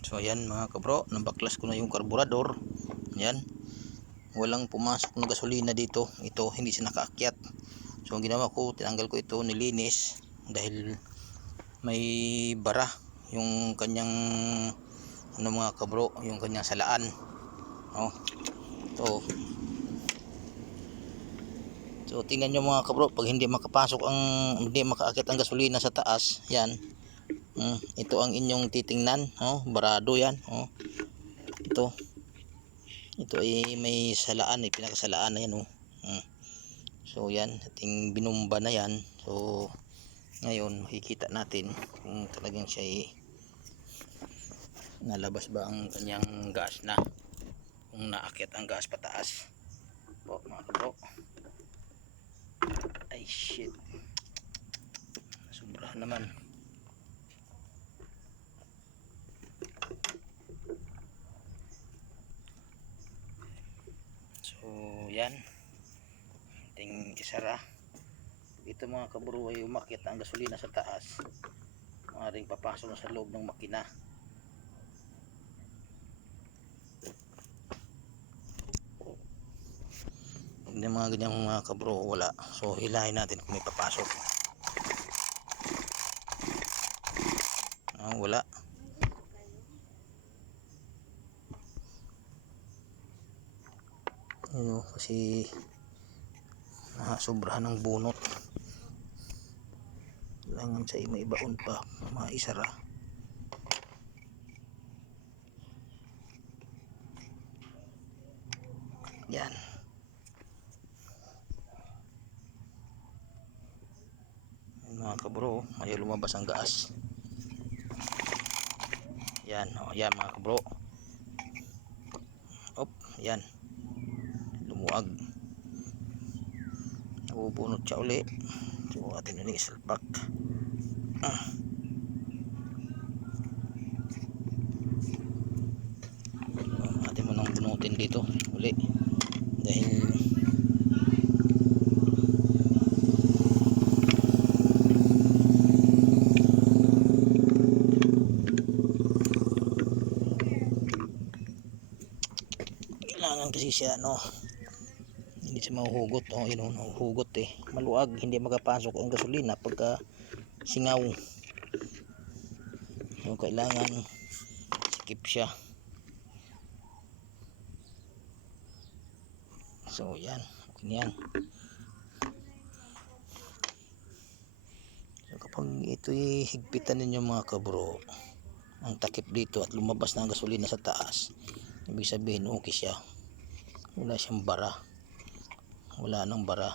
So ayan mga kabro, nabaklas ko na yung karburador. Ayan, walang pumasok na gasolina dito. Ito hindi siya nakaakyat. So ang ginawa ko, tinanggal ko ito, nilinis dahil may bara yung kanyang ano mga kabro, yung kanyang salaan. Oh, ito. So tingnan nyo mga kabro, pag hindi makapasok hindi makaakyat ang gasolina sa taas, yan. Ito ang inyong titingnan, oh, barado yan, oh. Ito ay may salaan, ay pinakasalaan na yan, oh. So yan, ating binumba na yan. So ngayon makikita natin kung talagang siya ay nalabas ba ang kanyang gas na, kung naakyat ang gas pataas po mga kabro. Ay shit, sobra naman. So yan, ating isara. Ito mga kabro ay umakyat ang gasolina sa taas, maaaring papasok sa loob ng makina. Yung mga ganyang mga kabro wala, so hilahin natin kung may papasok. Wala. Ano, kasi sobrahan ng bunot, kailangan sa may ibaon pa maisara. Yan, mga kabro, may lumabas ang gas. Yan, oh, yan mga kabro. Op, yan, lumuwag, nabubunot siya uli. So atin ulit isalpak. Atin mo nang bunutin dito uli dahil kailangan kasi siya hindi siya mahuhugot. Yun, mahuhugot maluag, hindi makapasok ang gasolina pagka singaw. So kailangan skip siya. So yan, okay yan. So kapag ito'y higpitan ninyo mga kabro, ang takip dito at lumabas na ang gasolina sa taas, ibig sabihin okay siya, wala siyang bara, wala nang bara.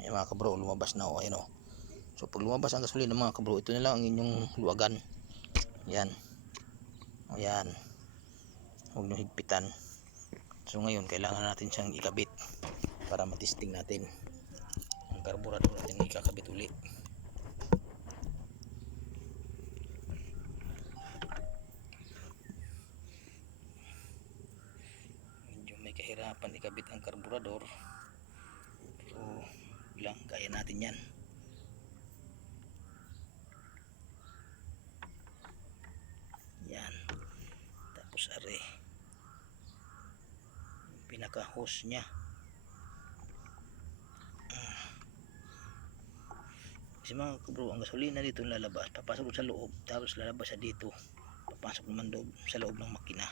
Ay mga kabro, lumabas na, ayun. So pag lumabas ang gasolina mga kabro, ito na lang ang inyong luwagan. Yan, ayan, huwag nyo higpitan. So ngayon kailangan natin siyang ikabit para matesting natin ang karburador natin, ikakabit ulit. Medyo may kahirapan ikabit ang karburador, so lang kaya natin yan. Yan, tapos are pinaka hose nya. Kasi mga kabro, ang gasolina dito lalabas, papasok sa loob, tapos lalabas sa dito, papasok naman loob, sa loob ng makina.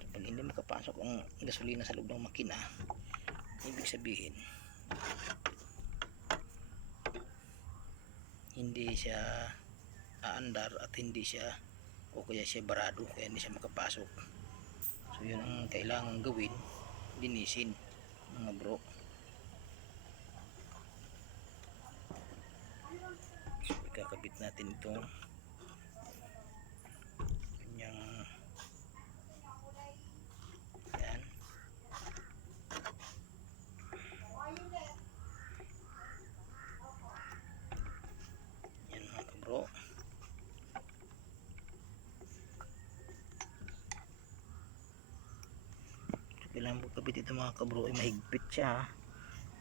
So, pag hindi makapasok ang gasolina sa loob ng makina, ibig sabihin hindi siya aandar at hindi siya, o kaya siya barado, kaya hindi siya makapasok. So yun ang kailangan gawin, linisin mga bro. So ikakabit natin itong kanyang yan. Yan mga kabro. Kailangan mo kabit ito mga kabro ay mahigpit siya,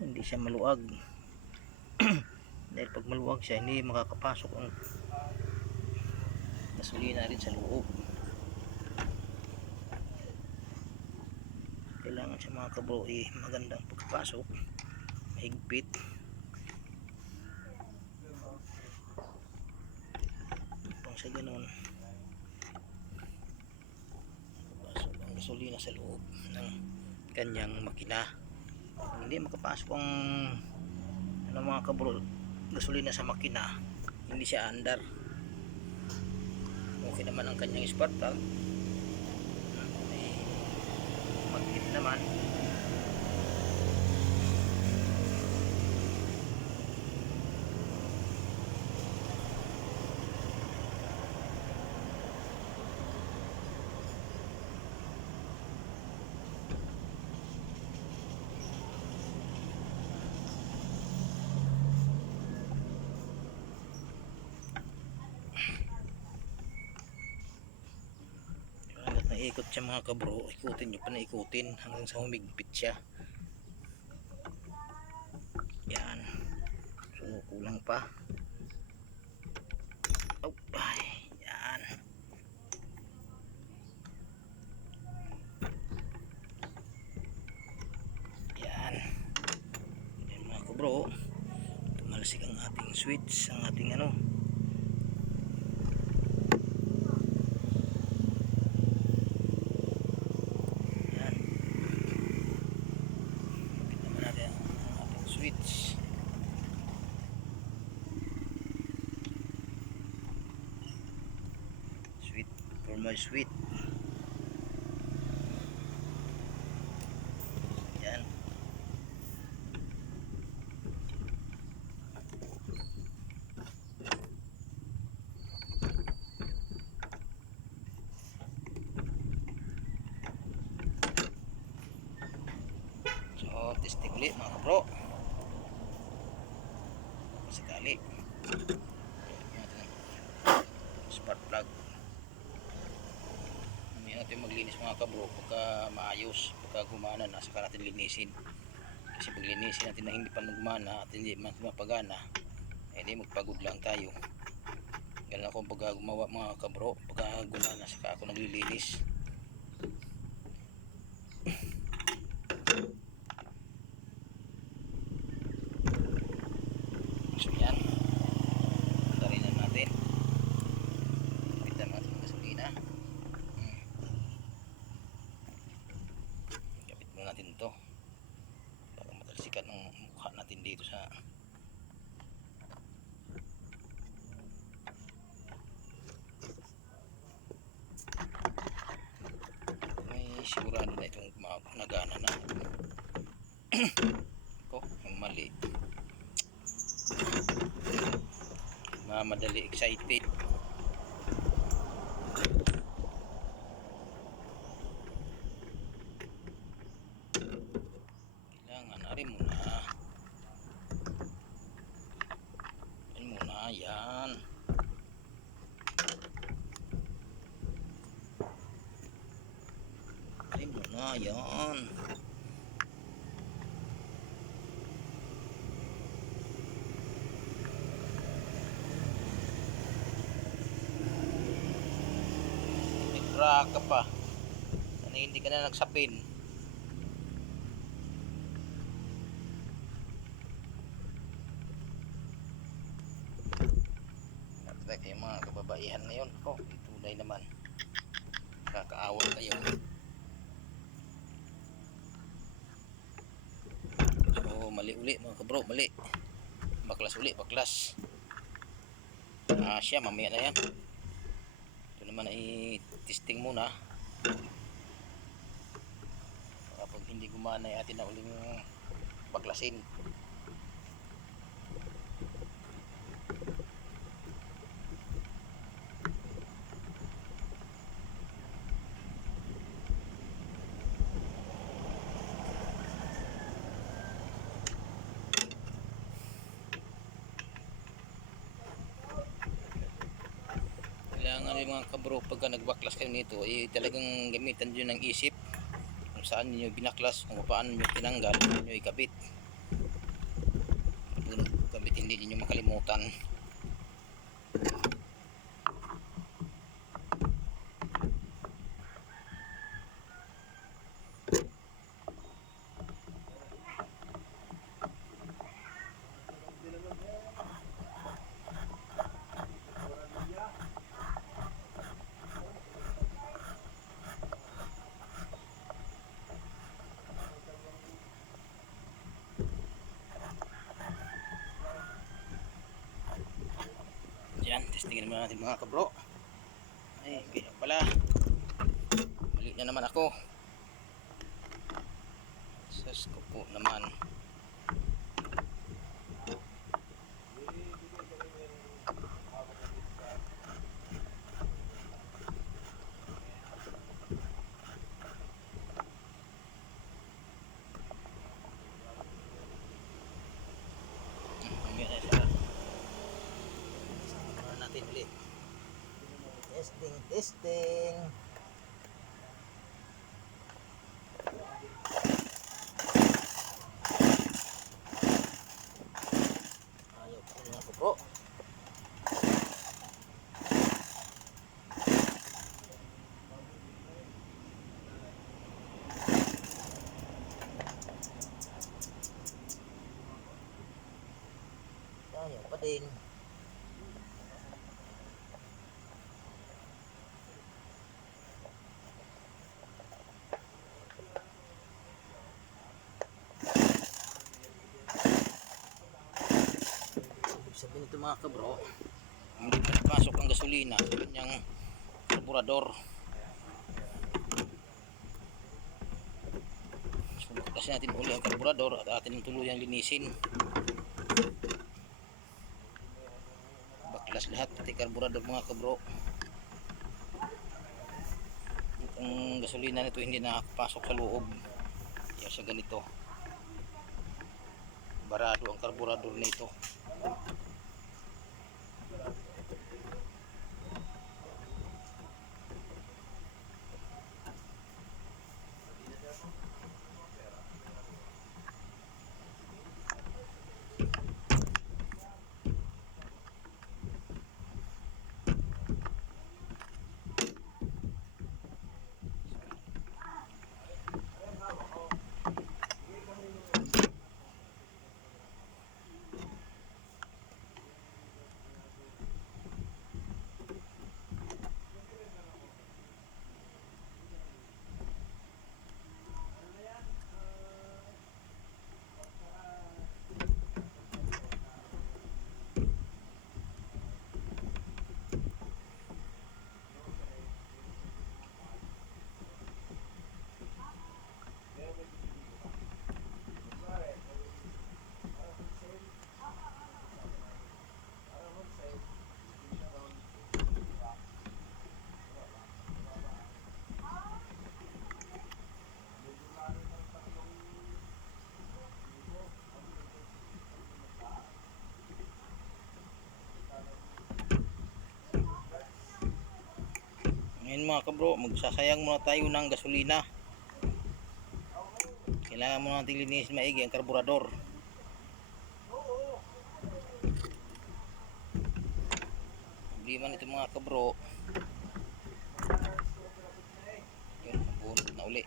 hindi siya maluag. dahil pag maluwag siya hindi makakapasok ang gasolina rin sa loob. Kailangan siya mga kabro magandang pagpasok, mahigpit. Upang sa ganun pasok ang gasolina sa loob ng kanyang makina. Kung hindi makapasok ang mga kabro gasolina sa makina, hindi siya andar. Okay naman ang kanyang spark plug, magnet naman. Naikot siya mga kabro, ikutin nyo pa na ikutin hanggang sa humigpit siya. Yan, so kulang pa. Oh, ay, yan. Yan. Yan mga kabro, tumalsik ang ating switch, ang ating ano. Switch. Sweet for my sweet. Yan. So, testing ulit mga kabro. Sekali spark plug hindi natin maglinis mga kabro pagka maayos, pagka gumana na saka natin linisin, kasi pag linisin natin na hindi pa gumana at hindi mapagana hindi magpagod lang tayo. Ganun ako pagka gumawa mga kabro, pagka gumana saka ako naglilinis. So yan, tarin na natin, kapitan natin ang gasolina. Kapit mo natin ito para matalsikan ang mukha natin dito sa may sigurado na itong nagana na. Ito yung mali, madali excited. Kailangan arin muna yan. Arin muna yan. Ka pa sana hindi ka na nagsapin. At yung mga kababaihan ngayon ko tunay naman kakaawa kayo. So mali uli mga kabro, mali, baklas uli, baklas. Siya mamaya na yan. Ito naman ay testing muna. Kapag hindi gumana ay atin na uling baklasin. Kailangan yung mga kabro pagka nagbaklas kayo nito talagang gamitan nyo ng isip kung saan nyo binaklas, kung paano nyo tinanggal, nyo ikabit. Pag gamit hindi niyo makalimutan. Yan, testingin naman natin mga kabro. Ay, kaya pala mali na naman ako. Sus ko po naman. Natin ulit. Testing. Ayaw po mga kabro. Ayaw pa din. Sabihin nito mga kabro, hindi pa napasok ang gasolina sa kanyang karburador. So kasi natin uli ang karburador at atin tuluyang linisin. Baklas lahat pati karburador mga kabro. At ang gasolina nito hindi nakapasok sa loob. Kaya sa ganito, barado ang karburador nito. Ngayon mga kabro, magsasayang muna tayo ng gasolina. Kailangan muna natin linisin maigi ang karburador. Problema nito mga kabro, yun, bunot na uli.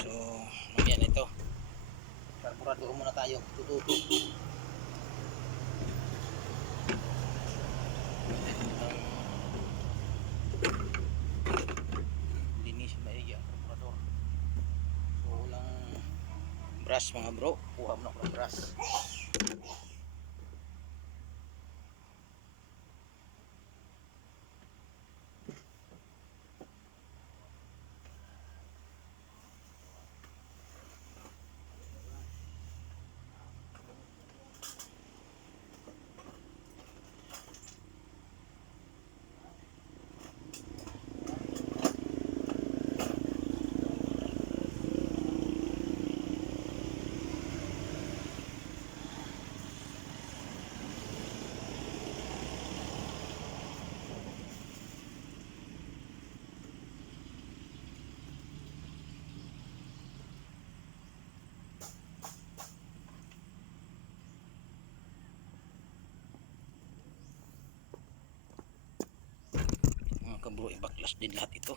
So, mamaya na ito. Karburador muna tayo, tututo. Linis maigi ang karburador. So, walang brush mga bro, kuha mo na ako ng brush. kabro, i-backlas din lahat ito.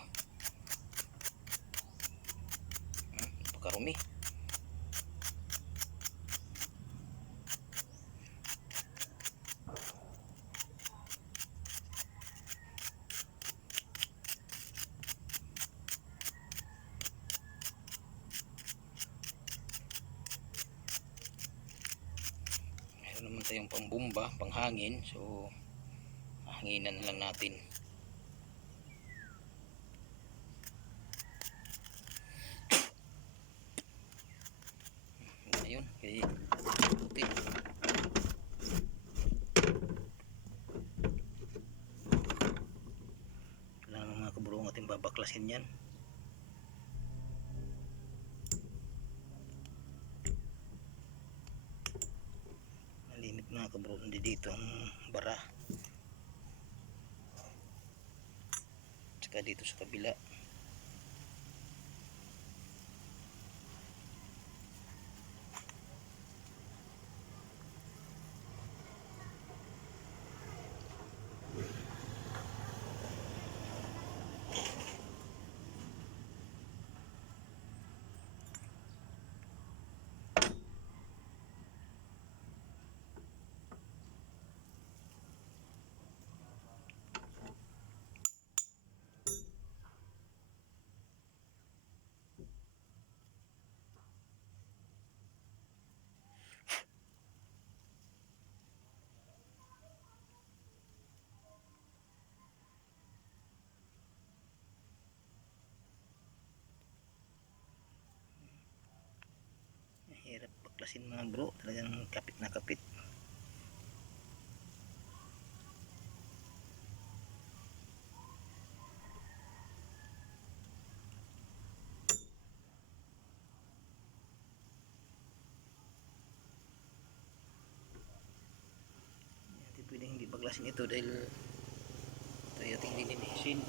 Napakarumi. Meron naman tayong pambumba, panghangin, so hanginan na lang natin. Ayun, kaya puti. Kailangan mga kabro ating babaklasin yan. Malimit mga kabro, hindi dito ang bara. Tsaka dito sa kabila. Hirap baklasin mga bro, talagang kapit na kapit. Hindi pwedeng hindi baklasin ito dahil ito ay ating lilinisin.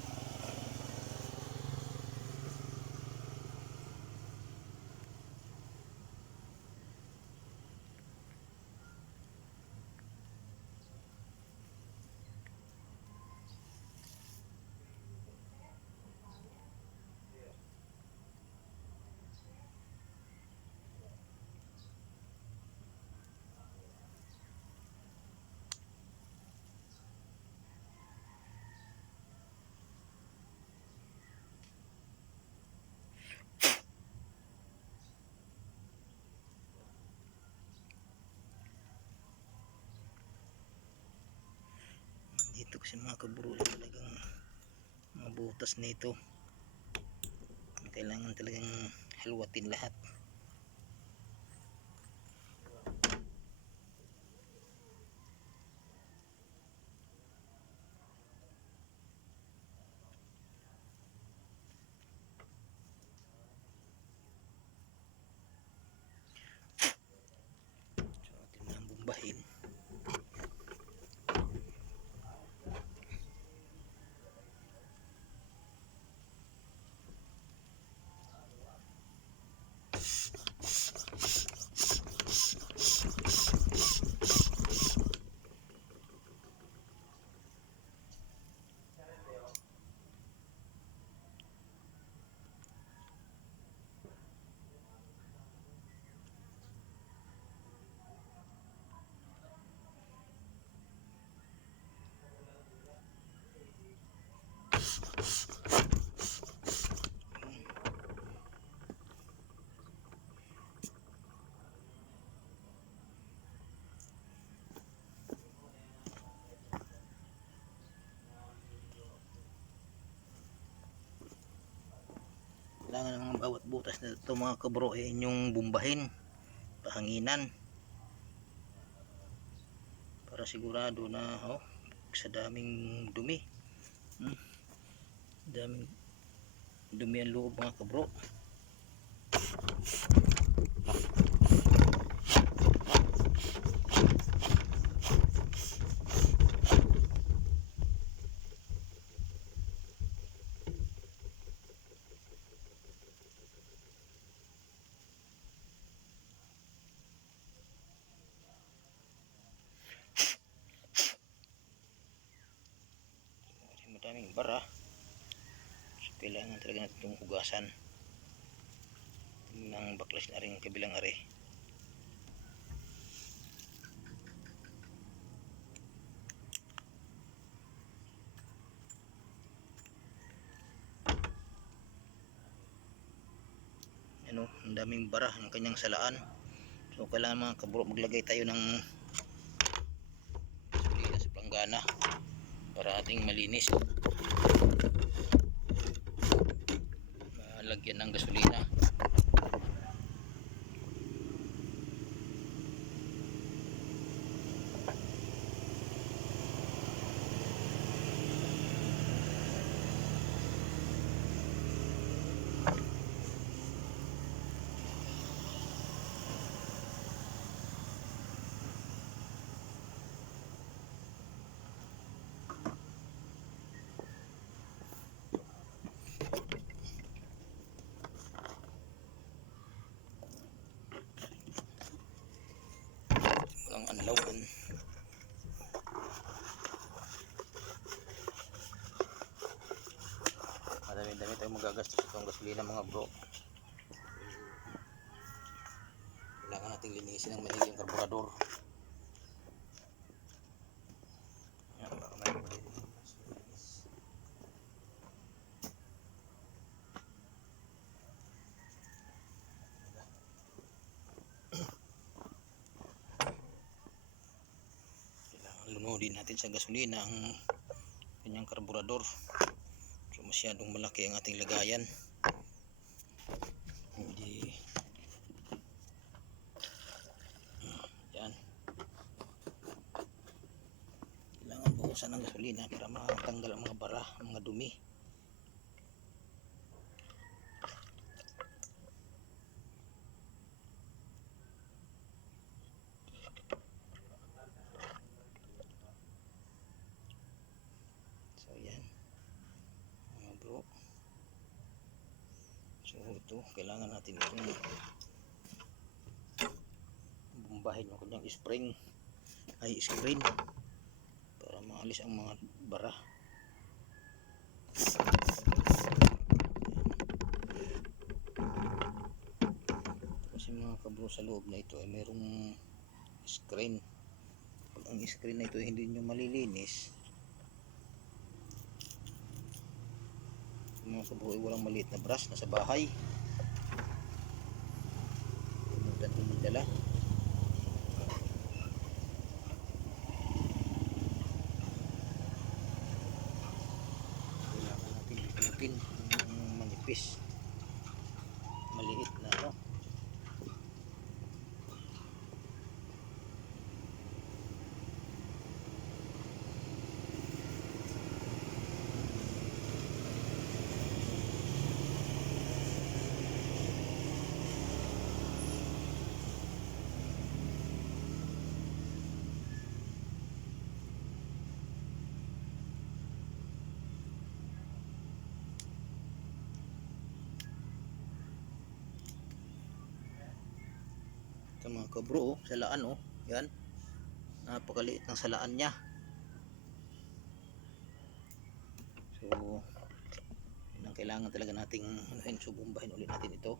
Dito kasi mga kaburo talagang mga butas nito, kailangan talagang haluatin lahat. So atin lang bumbahin. Kailangan ng mga bawat butas na ito mga kabro ay inyong bumbahin, pahanginan, para sigurado na sa daming dumi, daming dumi ang loob mga kabro. Madaming bara. kailangan talaga natin itong hugasan ng baklas na rin kabilang are. Ano, ang daming bara ng kanyang salaan. So kailangan mga kabro maglagay tayo ng gasolina sa planggana para ating malinis, malagyan ng gasolina. Walang anlawan. Madami-dami tayong magagastos itong gasolina mga bro. Kailangan natin linisin ng maigi ang karburador. Yan, baka mayroon pa dito. Kailangan lunodin natin sa gasolina ang kanyang karburador. So masyadong malaki ang ating lagayan. Hindi. Yan. Kailangan buhusan ng gasolina para matanggal ang mga bara, ang mga dumi. So yan mga bro. So ito, kailangan natin itong bumbahin yung kanyang spring ay screen para maalis ang mga bara. Kasi mga kabro, sa loob na ito ay mayroong screen. Pag ang screen na ito hindi nyo malilinis, mga kabro, ay walang maliit na brush na sa bahay. Pumuntan kong magdala. Kailangan natin ipinapin ng manipis, maliit na ano. Ito mga kabro, oh, salaan oh. Yan. Napakaliit ng salaan niya. So, yun ang kailangan talaga nating anuhin. So, bumbahin ulit natin ito.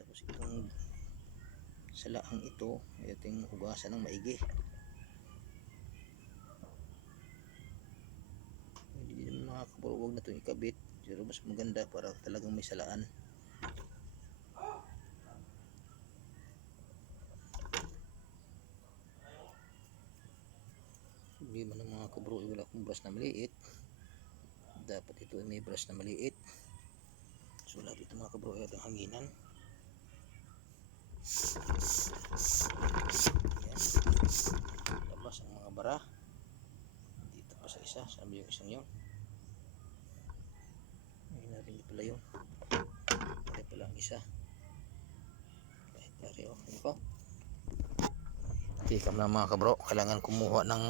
Tapos itong salaang ito, ating hugasan ng maigi. Hindi naman mga kabro, huwag na itong ikabit, pero mas maganda para talagang may salaan. Hindi man ang mga kabro, wala akong brush na maliit. Dapat ito ay may brush na maliit. So lahat ito mga kabro ay ating hanginan. Yan. Labas ang mga bara. Dito pa sa isa, sabi yung isang yun. Ayun natin, hindi pala yun. Pare pala ang isa. Kahit pare, oh, ano ko? Tika na mga kabro, kailangan kumuha ng